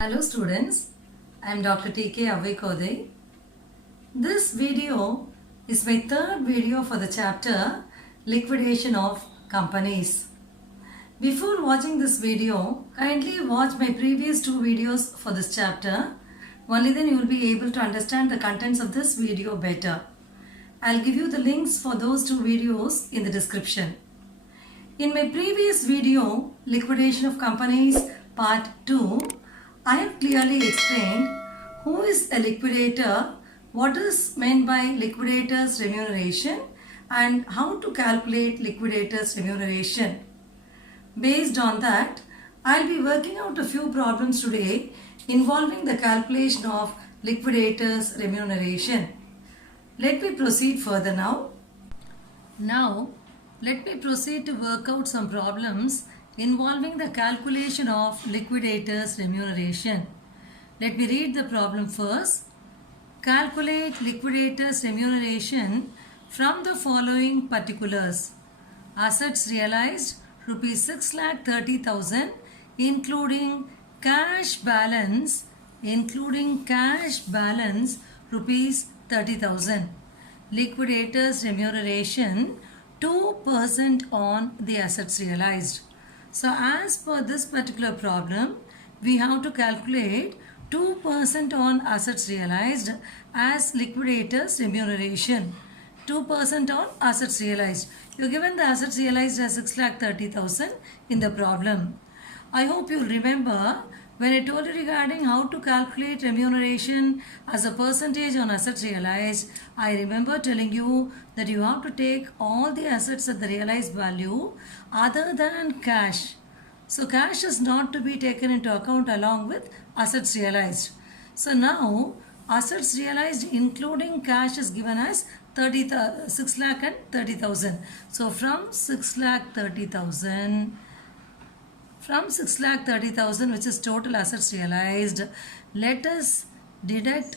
Hello students, I am Dr. T.K. Avaikodai. This video is my third video for the chapter Liquidation of Companies. Before watching this video, kindly watch my previous two videos for this chapter. Only then you will be able to understand the contents of this video better. I'll give you the links for those two videos in the description. In my previous video, Liquidation of Companies Part 2, I have clearly explained who is a liquidator, what is meant by liquidator's remuneration, and how to calculate liquidator's remuneration. Based on that, I'll be working out a few problems today involving the calculation of liquidator's remuneration. Let me proceed further now. Now, let me proceed to work out some problems involving the calculation of liquidator's remuneration. Let me read the problem first. Calculate liquidator's remuneration from the following particulars. Assets realized rupees 6,30,000 including cash balance rupees 30,000. Liquidator's remuneration 2% on the assets realized. So as per this particular problem, we have to calculate 2% on assets realized as liquidator's remuneration. 2% on assets realized. You given the assets realized as 6,30,000 in the problem. I hope you remember when I told you regarding how to calculate remuneration as a percentage on assets realized. I remember telling you that you have to take all the assets at the realized value other than cash. So cash is not to be taken into account along with assets realized. So now assets realized including cash is given as 6,30,000. So from 6,30,000 which is total assets realized, let us deduct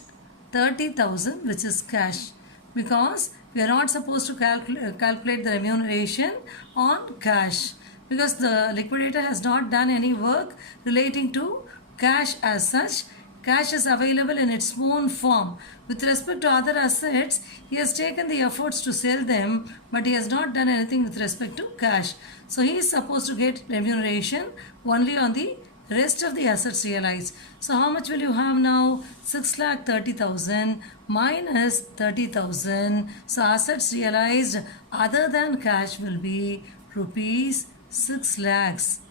30,000 which is cash, because we are not supposed to calculate the remuneration on cash, because the liquidator has not done any work relating to cash as such. Cash is available in its own form. With respect to other assets, he has taken the efforts to sell them, but he has not done anything with respect to cash. So he is supposed to get remuneration only on the rest of the assets realized. So how much will you have now? 6,30,000 minus 30,000. So assets realized other than cash will be rupees 6 lakhs.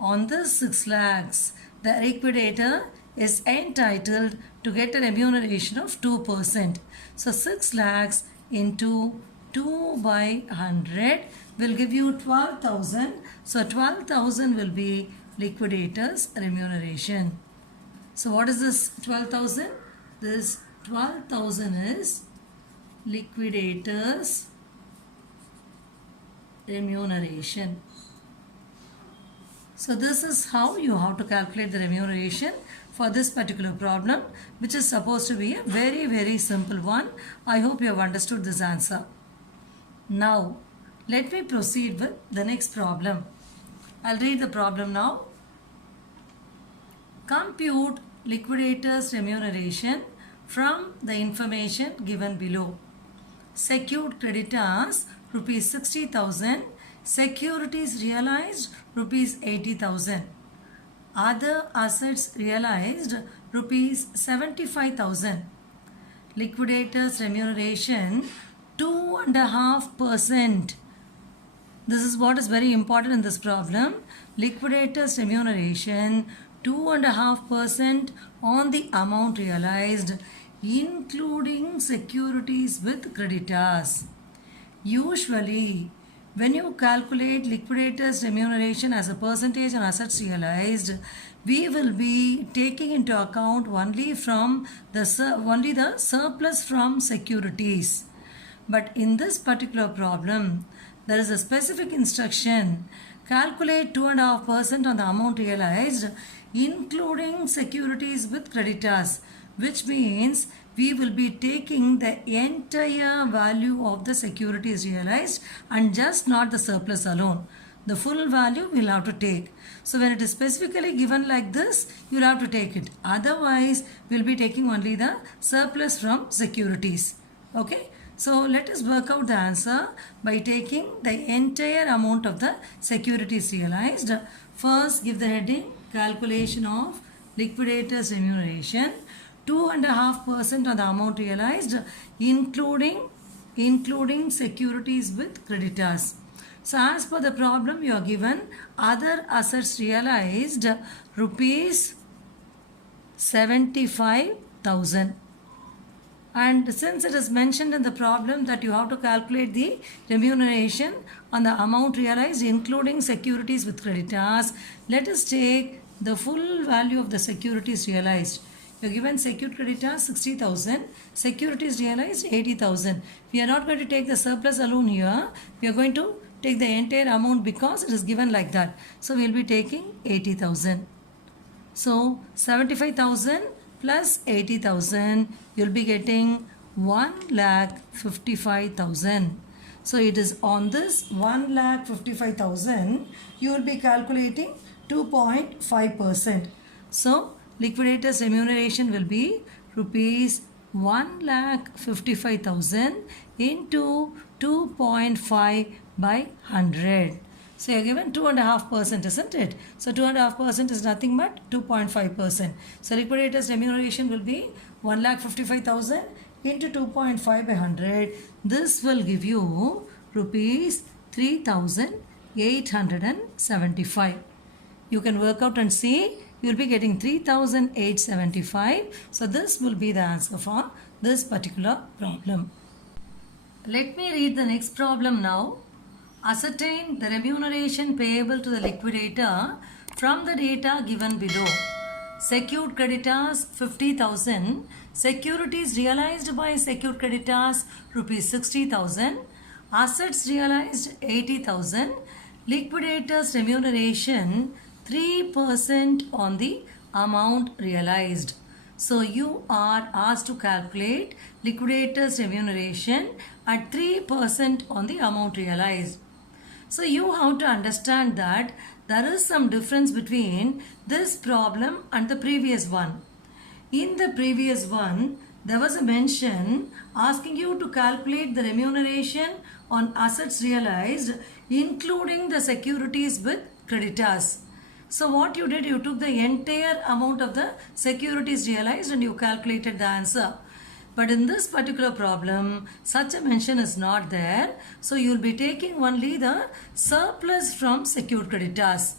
On this 6 lakhs, the liquidator is entitled to get a remuneration of 2%. So 6 lakhs into 2 by 100 will give you 12,000. So 12,000 will be liquidator's remuneration. So what is this 12,000? This 12,000 is liquidator's remuneration. So this is how you have to calculate the remuneration for this particular problem, which is supposed to be a very simple one. I hope you have understood this answer. Now, let me proceed with the next problem. I'll read the problem now. Compute liquidator's remuneration from the information given below. Secured creditors rupees 60,000. Securities realized rupees 80,000. Other assets realized rupees 75,000. Liquidator's remuneration 2.5%. This is what is very important in this problem. Liquidator's remuneration 2.5% on the amount realized, including securities with creditors. Usually, when you calculate liquidator's remuneration as a percentage on assets realized, we will be taking into account only the surplus from securities. But in this particular problem, there is a specific instruction. Calculate 2.5% on the amount realized, including securities with creditors, which means we will be taking the entire value of the securities realized and just not the surplus alone. the full value we'll have to take. So when it is specifically given like this, you'll have to take it. Otherwise, we'll be taking only the surplus from securities. Okay. So let us work out the answer by taking the entire amount of the securities realized. First, give the heading calculation of liquidators remuneration. 2.5% of the amount realized, including securities with creditors. So as per the problem, you are given other assets realized rupees 75,000. And since it is mentioned in the problem that you have to calculate the remuneration on the amount realized including securities with creditors, let us take the full value of the securities realized. You are given secured creditors 60,000, securities realized 80,000. We are not going to take the surplus alone here. We are going to take the entire amount because it is given like that. So we will be taking 80,000. So 75,000 plus 80,000, you'll be getting 1,55,000. So it is on this 1,55,000, you will be calculating 2.5%. So liquidators remuneration will be rupees 1,55,000 into 2.5 by 100. So you are given 2.5%, isn't it? So 2.5% is nothing but 2.5%. So liquidators remuneration will be 1,55,000 into 2.5 by 100. This will give you rupees 3,875. You can work out and see. You will be getting 3,875. So this will be the answer for this particular problem. Let me read the next problem now. Ascertain the remuneration payable to the liquidator from the data given below. Secured creditors 50,000. Securities realized by secured creditors rupees 60,000. Assets realized 80,000. Liquidators remuneration 3% on the amount realized. So you are asked to calculate liquidators remuneration at 3% on the amount realized. So you have to understand that there is some difference between this problem and the previous one. In the previous one, there was a mention asking you to calculate the remuneration on assets realized including the securities with creditors. So what you did, you took the entire amount of the securities realized and you calculated the answer. But in this particular problem, such a mention is not there. So you will be taking only the surplus from secured creditors.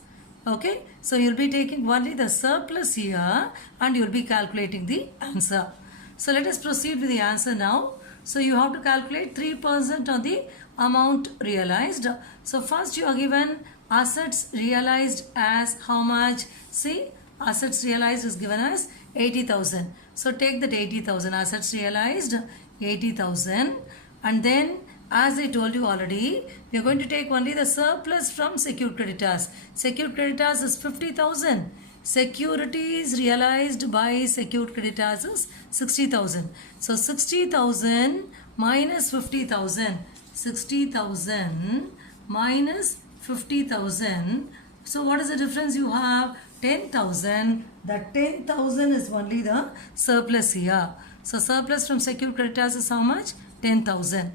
Okay. So you will be taking only the surplus here and you will be calculating the answer. So let us proceed with the answer now. So you have to calculate 3% on the amount realized. So first you are given assets realized as how much? See, assets realized is given as 80,000. So take that 80,000, assets realized 80,000, and then as I told you already, we are going to take only the surplus from secured creditors. Secured creditors is 50,000. Securities realized by secured creditors is 60,000. So 60,000 minus 50,000. 60,000 minus 50,000. So what is the difference you have? 10,000. That 10,000 is only the surplus here. So surplus from secured creditors is how much? 10,000.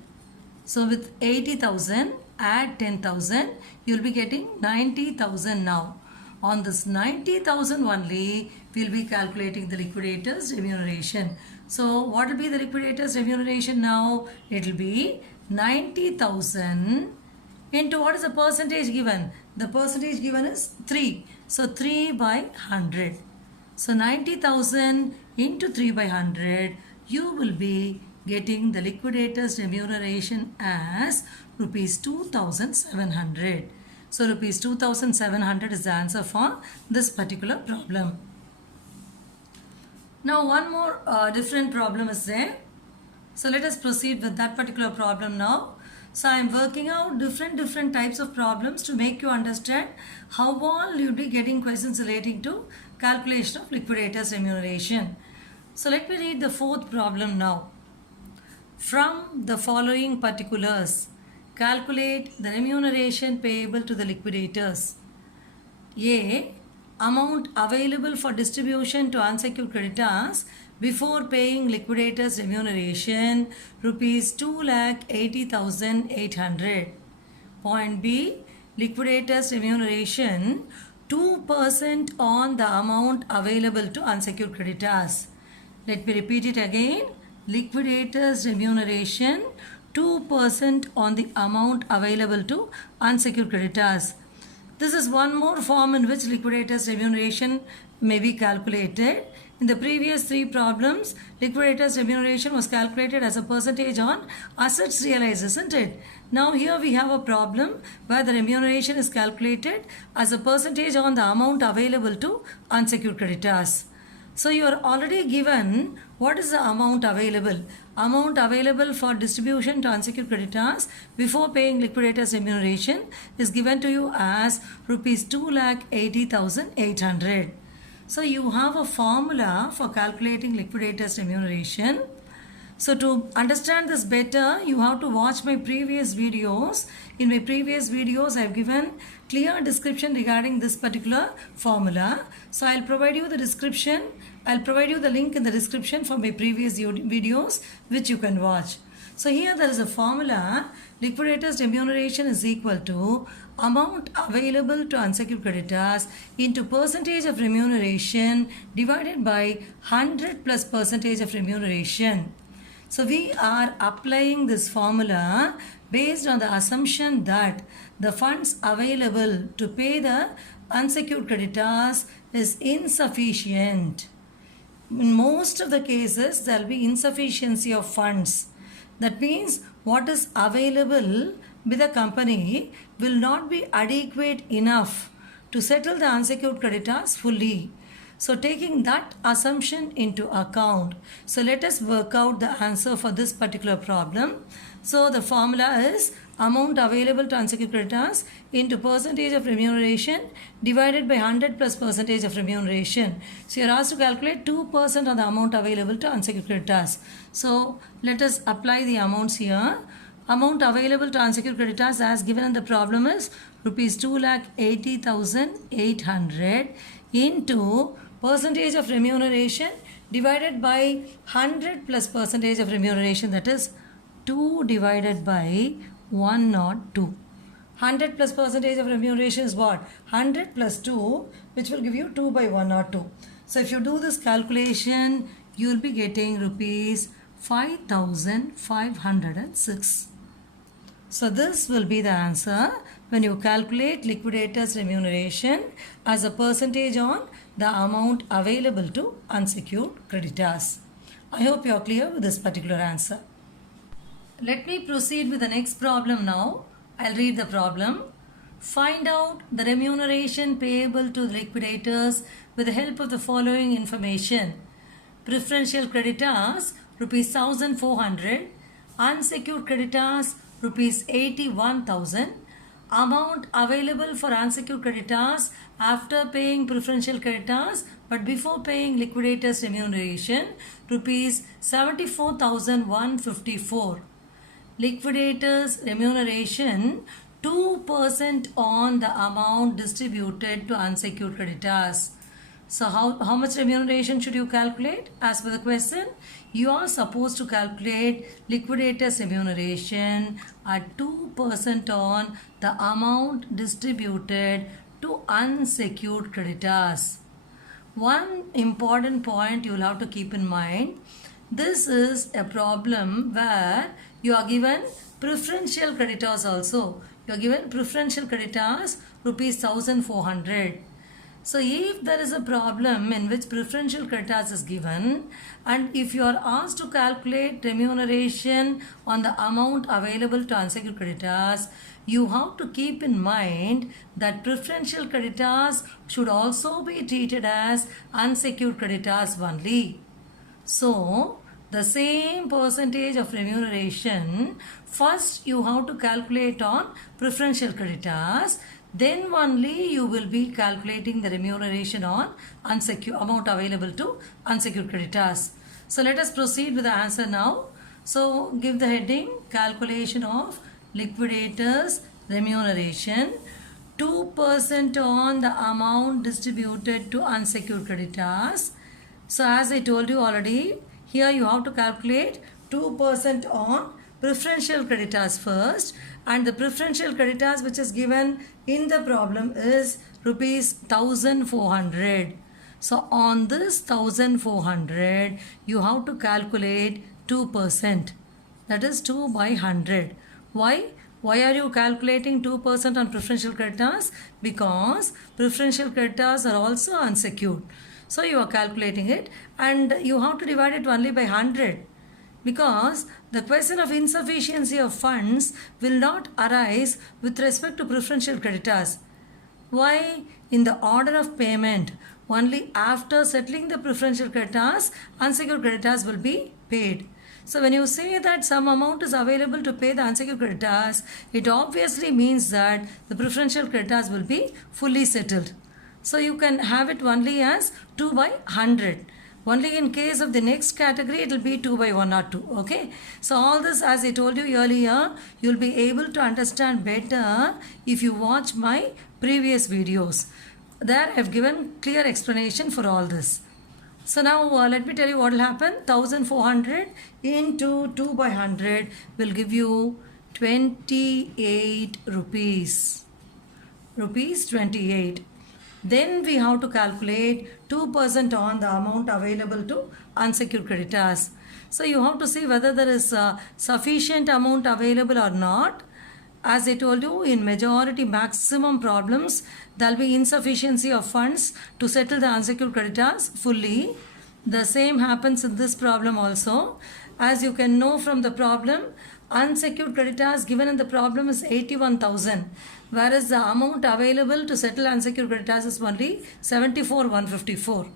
So with 80,000 add 10,000, you will be getting 90,000 now. On this 90,000 only, we will be calculating the liquidators remuneration. So what will be the liquidators remuneration now? It will be 90,000 into what is the percentage given? The percentage given is 3. So 3 by 100. So 90,000 into 3 by 100, you will be getting the liquidators remuneration as rupees 2,700. So rupees 2,700 is the answer for this particular problem. Now one more different problem is there. So let us proceed with that particular problem now. So I am working out different types of problems to make you understand how all you will be getting questions relating to calculation of liquidators remuneration. So let me read the fourth problem now. From the following particulars, calculate the remuneration payable to the liquidators. A. Amount available for distribution to unsecured creditors before paying liquidators remuneration rupees 2,80,800. Point B. Liquidators remuneration 2% on the amount available to unsecured creditors. Let me repeat it again. Liquidators remuneration 2% on the amount available to unsecured creditors. This is one more form in which liquidators remuneration may be calculated. In the previous three problems, liquidators remuneration was calculated as a percentage on assets realized, isn't it? Now here we have a problem where the remuneration is calculated as a percentage on the amount available to unsecured creditors. So you are already given what is the amount available. Amount available for distribution to unsecured creditors before paying liquidators remuneration is given to you as rupees 2,80,800. So you have a formula for calculating liquidators remuneration. So to understand this better, you have to watch my previous videos. In my previous videos, I have given clear description regarding this particular formula. So I'll provide you the description. I'll provide you the link in the description for my previous videos which you can watch. So here there is a formula. Liquidators remuneration is equal to amount available to unsecured creditors into percentage of remuneration divided by 100 plus percentage of remuneration. So we are applying this formula based on the assumption that the funds available to pay the unsecured creditors is insufficient. In most of the cases, there will be insufficiency of funds. That means what is available with the company will not be adequate enough to settle the unsecured creditors fully. So taking that assumption into account, so let us work out the answer for this particular problem. So the formula is amount available to unsecured creditors into percentage of remuneration divided by 100 plus percentage of remuneration. So you are asked to calculate 2% of the amount available to unsecured creditors. So let us apply the amounts here. Amount available to unsecured creditors as given in the problem is rupees 2,80,800 into percentage of remuneration divided by 100 plus percentage of remuneration, that is 2 divided by 102. 100 plus percentage of remuneration is what? 100 plus 2, which will give you 2 by 102. So if you do this calculation, you will be getting rupees 5,506. So this will be the answer when you calculate liquidators remuneration as a percentage on the amount available to unsecured creditors. I hope you are clear with this particular answer. Let me proceed with the next problem now. I'll read the problem. Find out the remuneration payable to the liquidators with the help of the following information. Preferential creditors rupees 1,400, unsecured creditors rupees 81,000, amount available for unsecured creditors after paying preferential creditors but before paying liquidators remuneration rupees 74,154. Liquidators remuneration 2% on the amount distributed to unsecured creditors. So how much remuneration should you calculate? As per the question, you are supposed to calculate liquidators remuneration at 2% on the amount distributed to unsecured creditors. One important point you will have to keep in mind. This is a problem where you are given preferential creditors also. You are given preferential creditors rupees 1,400. So if there is a problem in which preferential creditors is given and if you are asked to calculate remuneration on the amount available to unsecured creditors, you have to keep in mind that preferential creditors should also be treated as unsecured creditors only. So the same percentage of remuneration, first you have to calculate on preferential creditors, then only you will be calculating the remuneration on amount available to unsecured creditors. So let us proceed with the answer now. So give the heading calculation of liquidators remuneration, 2% on the amount distributed to unsecured creditors. So as I told you already, here you have to calculate 2% on preferential creditors first, and the preferential creditors which is given in the problem is rupees 1400. So on this 1400 you have to calculate 2%, that is 2 by 100. Why? Why are you calculating 2% on preferential creditors? Because preferential creditors are also unsecured. So you are calculating it and you have to divide it only by 100, because the question of insufficiency of funds will not arise with respect to preferential creditors. Why? In the order of payment, only after settling the preferential creditors, unsecured creditors will be paid. So when you say that some amount is available to pay the unsecured creditors, it obviously means that the preferential creditors will be fully settled. So you can have it only as 2 by 100. Only in case of the next category, it will be 2 by 1 or 2. Okay. So all this, as I told you earlier, you will be able to understand better if you watch my previous videos. There I have given clear explanation for all this. So now let me tell you what will happen. 1400 into 2 by 100 will give you 28 rupees. Rupees 28. Then we have to calculate 2% on the amount available to unsecured creditors. So you have to see whether there is sufficient amount available or not. As I told you, in majority maximum problems, there will be insufficiency of funds to settle the unsecured creditors fully. The same happens in this problem also. As you can know from the problem, unsecured creditors given in the problem is 81,000, whereas the amount available to settle unsecured creditors is only 74,154.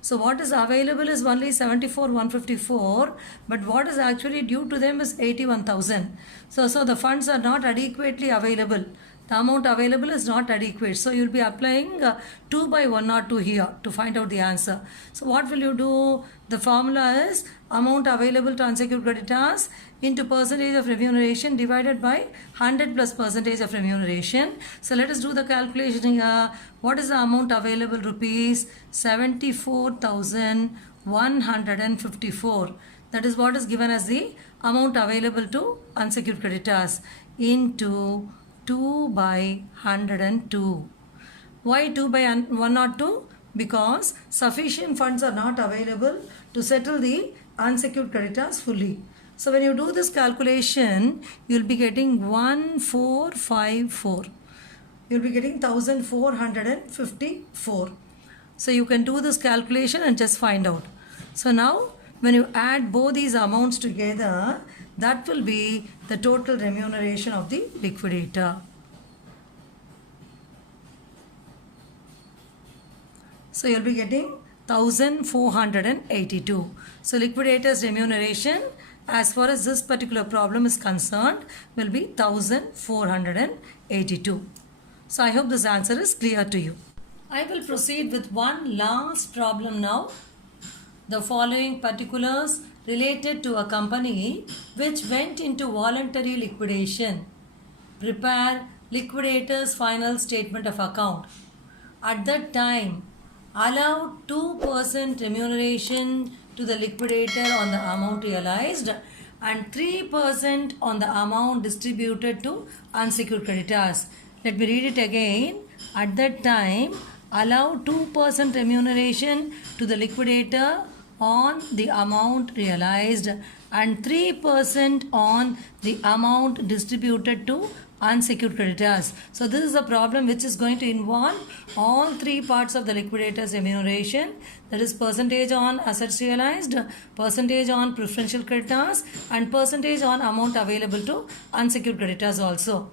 So what is available is only 74,154, but what is actually due to them is 81,000. So the funds are not adequately available. The amount available is not adequate. So you will be applying 2 by 1 or 2 here to find out the answer. So what will you do? The formula is amount available to unsecured creditors into percentage of remuneration divided by 100 plus percentage of remuneration. So let us do the calculation here. What is the amount available? Rupees 74,154. That is what is given as the amount available to unsecured creditors into 2 by 102. Why 2 by 102? Because sufficient funds are not available to settle the unsecured creditors fully. So when you do this calculation, you will be getting 1454. You will be getting 1454. So you can do this calculation and just find out. So now when you add both these amounts together, that will be the total remuneration of the liquidator. So you'll be getting 1482. So liquidator's remuneration as far as this particular problem is concerned will be 1482. So I hope this answer is clear to you. I will proceed with one last problem now. The following particulars related to a company which went into voluntary liquidation. Prepare liquidator's final statement of account. At that time, allow 2% remuneration to the liquidator on the amount realized and 3% on the amount distributed to unsecured creditors. Let me read it again. At that time, allow 2% remuneration to the liquidator on the amount realized and 3% on the amount distributed to unsecured creditors. So this is a problem which is going to involve all three parts of the liquidator's remuneration, that is percentage on assets realized, percentage on preferential creditors and percentage on amount available to unsecured creditors also.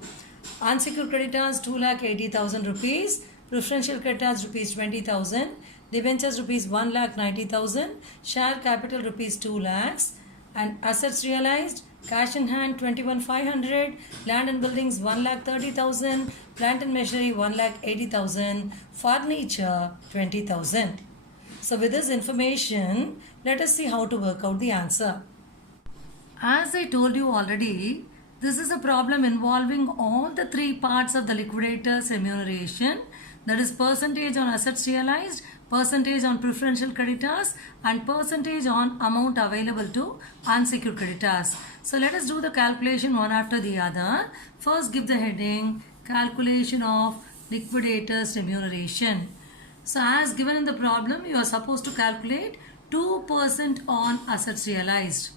Unsecured creditors 2,80,000 rupees, preferential creditors rupees 20,000, debentures rupees 1,90,000, share capital rupees 2 lakhs, and assets realized cash in hand 21,500, land and buildings 1,30,000, plant and machinery 1,80,000, furniture 20,000. So with this information, let us see how to work out the answer. As I told you already, This is a problem involving all the three parts of the liquidator's remuneration, that is percentage on assets realized, percentage on preferential creditors, and percentage on amount available to unsecured creditors. So let us do the calculation one after the other. First give the heading calculation of liquidator's remuneration. So as given in the problem, you are supposed to calculate 2% on assets realized.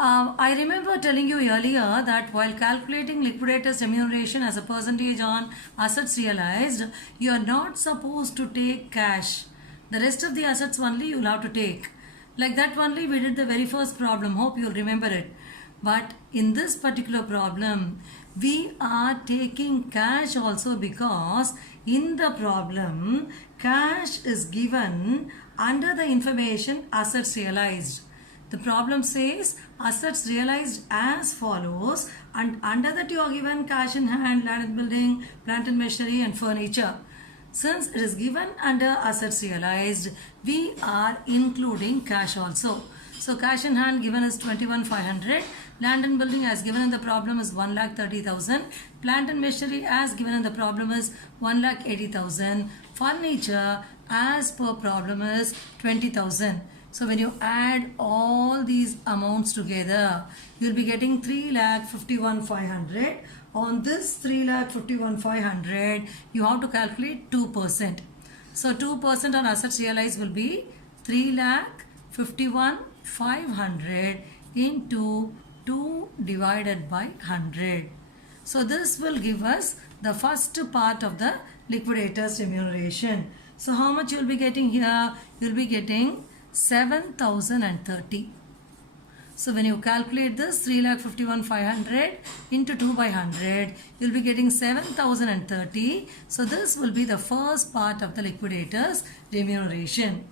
I remember telling you earlier that while calculating liquidator's remuneration as a percentage on assets realized, you are not supposed to take cash. The rest of the assets only you will have to take. Like that only we did the very first problem. Hope you will remember it. But in this particular problem, we are taking cash also because in the problem, cash is given under the information assets realized. The problem says assets realized as follows, and under that you are given cash in hand, land and building, plant and machinery and furniture. Since it is given under assets realized, we are including cash also. So cash in hand given is 21,500. Land and building as given in the problem is 1,30,000. Plant and machinery as given in the problem is 1,80,000. Furniture as per problem is 20,000. So when you add all these amounts together, you will be getting 3,51,500. On this 3,51,500, you have to calculate 2%. So 2% on assets realized will be 3,51,500 into 2 divided by 100. So this will give us the first part of the liquidator's remuneration. So how much you will be getting here? You will be getting 7,030. So when you calculate this 3,51,500 into 2 by 100, you will be getting 7,030. So this will be the first part of the liquidator's remuneration.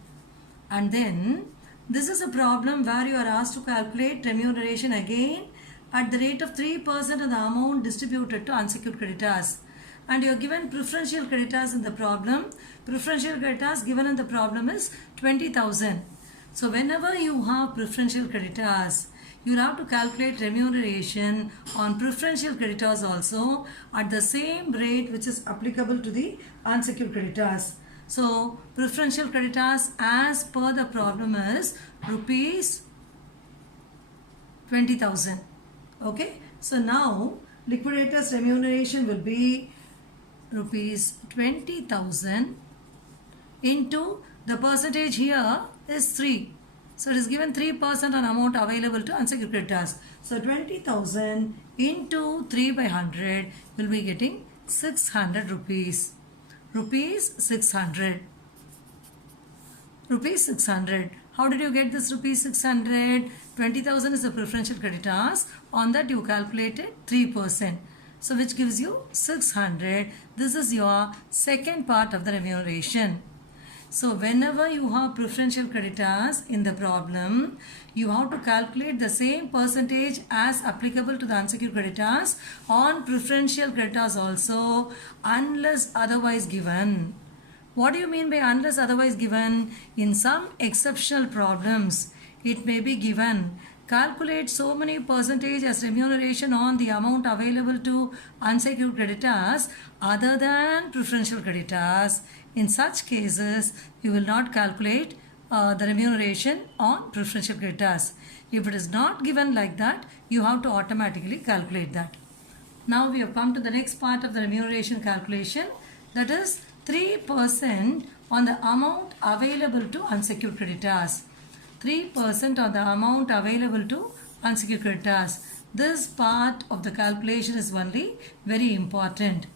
And then this is a problem where you are asked to calculate remuneration again at the rate of 3% of the amount distributed to unsecured creditors. And you are given preferential creditors in the problem. Preferential creditors given in the problem is 20,000. So whenever you have preferential creditors, you will have to calculate remuneration on preferential creditors also at the same rate which is applicable to the unsecured creditors. So preferential creditors as per the problem is rupees 20,000. Okay. So now liquidator's remuneration will be rupees 20,000 into the percentage here is 3. So it is given 3% on amount available to unsecured creditors. So 20,000 into 3 by 100 will be getting 600 rupees. Rupees 600. Rupees 600. How did you get this rupees 600? 20,000 is the preferential creditors. On that you calculated 3%. So which gives you 600. This is your second part of the remuneration. So whenever you have preferential creditors in the problem, you have to calculate the same percentage as applicable to the unsecured creditors on preferential creditors also, unless otherwise given. What do you mean by unless otherwise given? In some exceptional problems, it may be given calculate so many percentage as remuneration on the amount available to unsecured creditors other than preferential creditors. In such cases, you will not calculate the remuneration on preferential creditors. If it is not given like that, you have to automatically calculate that. Now we have come to the next part of the remuneration calculation, that is 3% on the amount available to unsecured creditors. 3% on the amount available to unsecured creditors. This part of the calculation is only very important.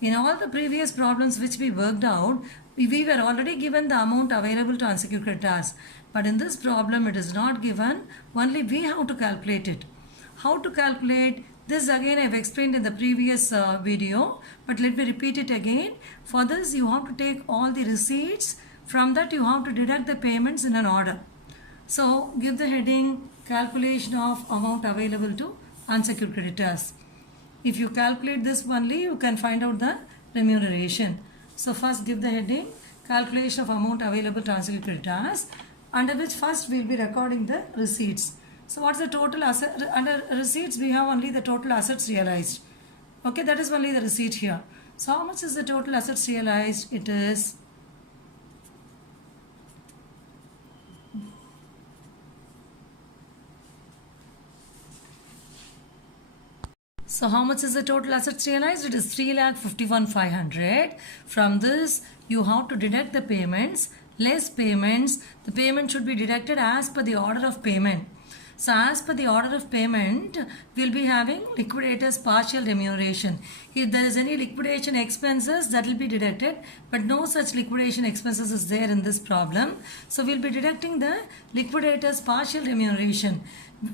In all the previous problems which we worked out, we were already given the amount available to unsecured creditors. But in this problem, it is not given. Only we have to calculate it. How to calculate? This again I have explained in the previous video. But let me repeat it again. For this, you have to take all the receipts. From that, you have to deduct the payments in an order. So, give the heading calculation of amount available to unsecured creditors. If you calculate this only, you can find out the remuneration. So first give the heading calculation of amount available to unsecured creditors, under which first we will be recording the receipts. So what's the total asset? Under receipts, we have only the total assets realized. Okay, that is only the receipt here. So how much is the total assets realized? It is So how much is the total assets realized? It is 3,51,500. From this, you have to deduct the payments, less payments. The payment should be deducted as per the order of payment. So as per the order of payment, we will be having liquidator's partial remuneration. If there is any liquidation expenses, that will be deducted, but no such liquidation expenses is there in this problem. So we will be deducting the liquidator's partial remuneration.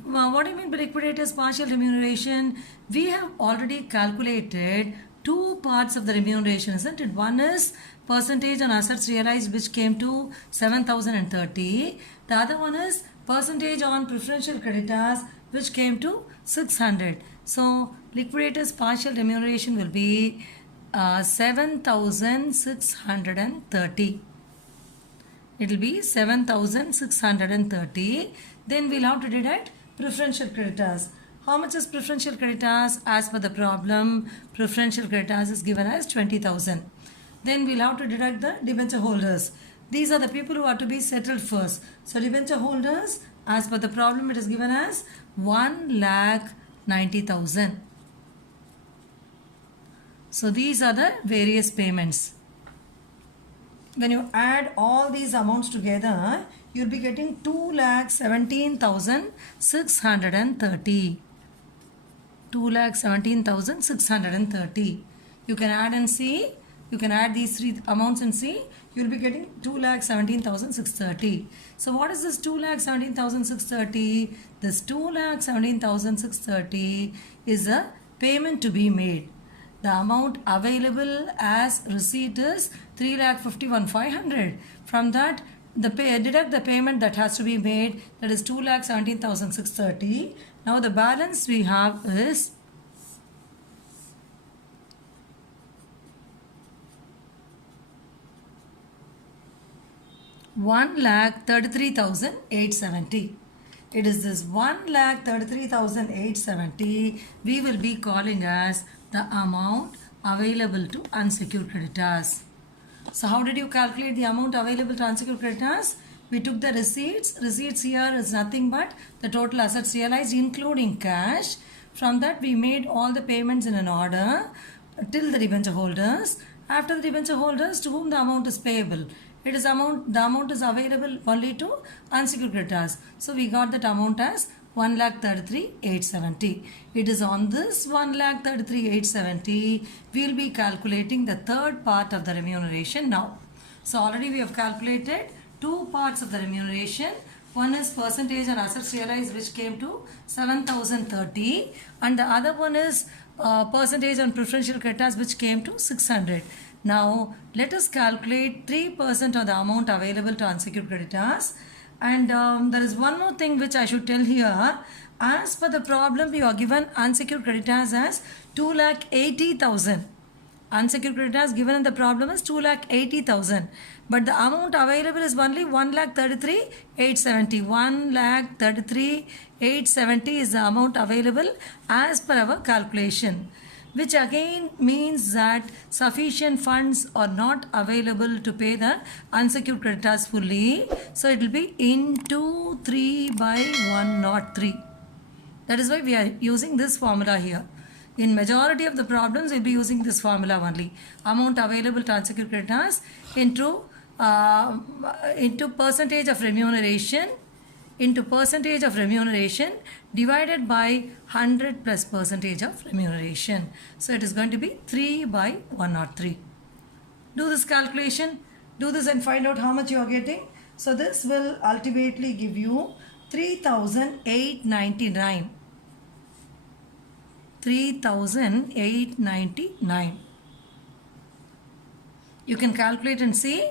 What do you mean by liquidator's partial remuneration? We have already calculated two parts of the remuneration, isn't it? One is percentage on assets realized, which came to 7,030. The other one is percentage on preferential creditors, which came to 600. So liquidator's partial remuneration will be 7,630. It will be 7,630. Then we'll have to deduct preferential creditors. How much is preferential creditors? As per the problem, preferential creditors is given as 20,000. Then we'll have to deduct the debenture holders. These are the people who are to be settled first. So debenture holders, as per the problem, it is given as 1,90,000. So these are the various payments. When you add all these amounts together, you'll be getting 2,17,630. 2,17,630. You can add and see. You can add these three amounts and see. You'll be getting 2,17,630. So what is this 2,17,630? This 2,17,630 is a payment to be made. The amount available as receipt is 3,51,500. From that, deduct the payment that has to be made, that is 2,17,630. Now the balance we have is 1,33,870. It is this 1,33,870 we will be calling as the amount available to unsecured creditors. So how did you calculate the amount available to unsecured creditors? We took the receipts. Receipts here is nothing but the total assets realized including cash. From that we made all the payments in an order till the debenture holders. After the debenture holders, to whom the amount is payable? The amount is available only to unsecured creditors. So we got that amount as 1,33,870. It is on this 1,33,870 we will be calculating the third part of the remuneration now. So already we have calculated two parts of the remuneration. One is percentage on assets realized, which came to 7,030, and the other one is percentage on preferential creditors, which came to 600. Now let us calculate 3% of the amount available to unsecured creditors. And there is one more thing which I should tell here. As per the problem, you are given unsecured creditors as 2,80,000. Unsecured creditors given in the problem is 2,80,000. But the amount available is only 1,33,870. 1,33,870 is the amount available as per our calculation, which again means that sufficient funds are not available to pay the unsecured creditors fully. So it will be into 3 by 103. That is why we are using this formula here. In majority of the problems, we will be using this formula only. Amount available to unsecured creditors into percentage of remuneration divided by 100 plus percentage of remuneration. So it is going to be 3 by 103. Do this calculation. Do this and find out how much you are getting. So this will ultimately give you 3,899. 3,899. You can calculate and see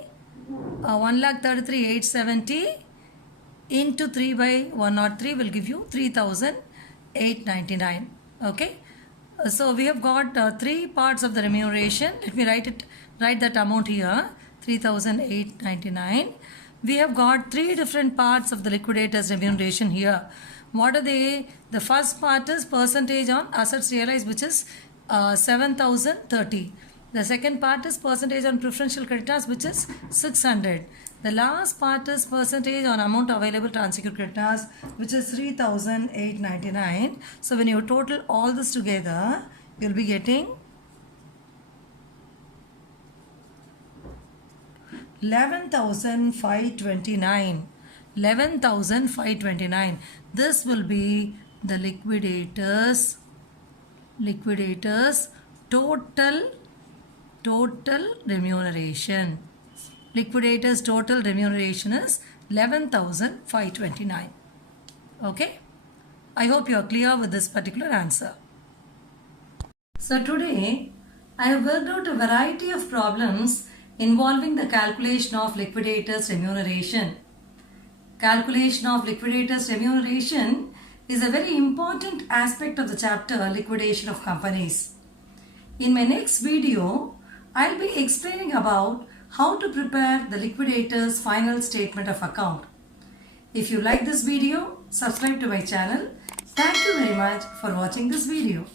1,33,870 into 3 by 103 will give you 3,899. Okay. So we have got three parts of the remuneration. Let me write that amount here, 3,899. We have got three different parts of the liquidator's remuneration here. What are they? The first part is percentage on assets realized, which is 7,030. The second part is percentage on preferential creditors, which is 600. The last part is percentage on amount available to unsecured creditors, which is 3,899. So when you total all this together, you'll be getting 11,529. 11,529. This will be the liquidators total remuneration. Liquidators total remuneration is 11,529. Okay, I hope you are clear with this particular answer. So today I have worked out a variety of problems involving the calculation of liquidators remuneration. Calculation of liquidators remuneration is a very important aspect of the chapter liquidation of companies. In my next video, I'll be explaining about how to prepare the liquidator's final statement of account. If you like this video, subscribe to my channel. Thank you very much for watching this video.